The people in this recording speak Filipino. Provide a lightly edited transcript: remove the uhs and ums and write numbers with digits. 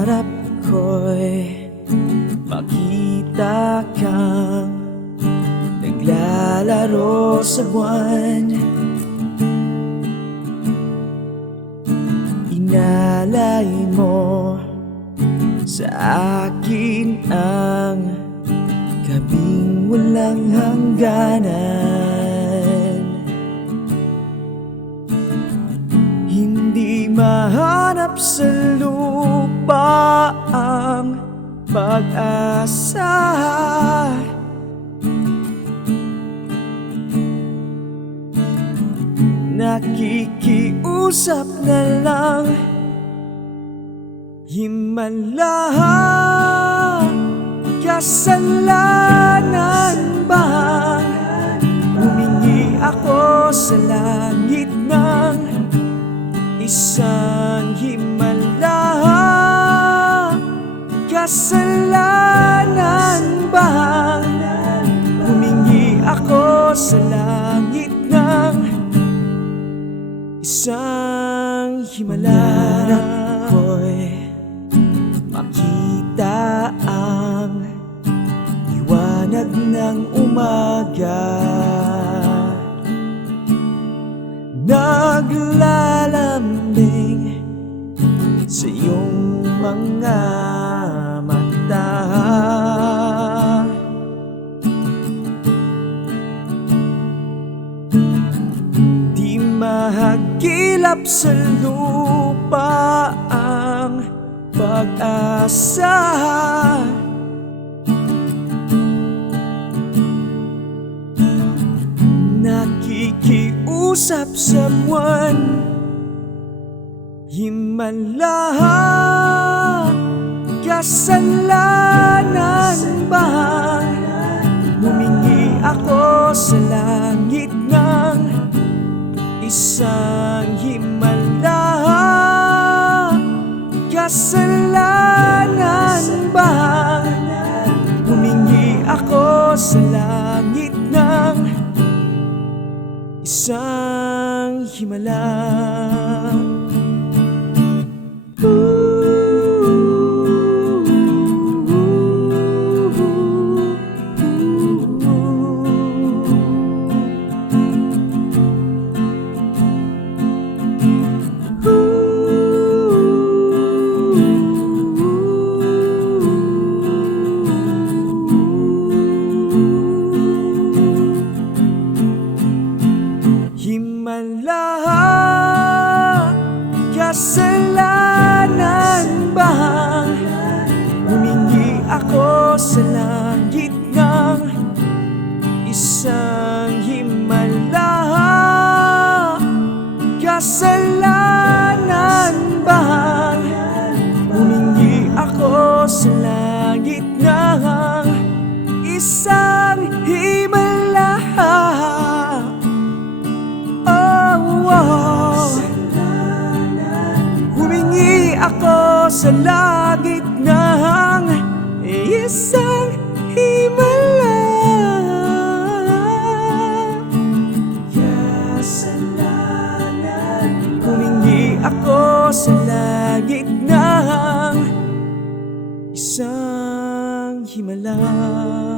Pangarap ko'y makita kang naglalaro sa buwan. Inalay mo sa akin ang gabing walang hangganan. Hindi mahanap sa lupa ang pag-asa. Nakikiusap na lang, himala. Kasalanan bang humingi ako sa langit ng isang himala? Kasalanan bang humingi ako sa langit ng isang himala? Ko'y makita ang liwanag ng umaga, naglalambing sa iyong mga mata. Di mahagilap sa lupa ang pag-asa. Nakikiusap sa buwan, himala. Kasalanan bang humingi ako sa langit ng isang himala? Kasalanan bang humingi ako sa langit ng isang himala? Kasalanan bang humingi ako sa langit ng isang himala? Kasalanan bang humingi ako sa langit ng isang himala? Ako sa langit ng isang himala. Kasalanan, humingi ako sa langit ng isang himala.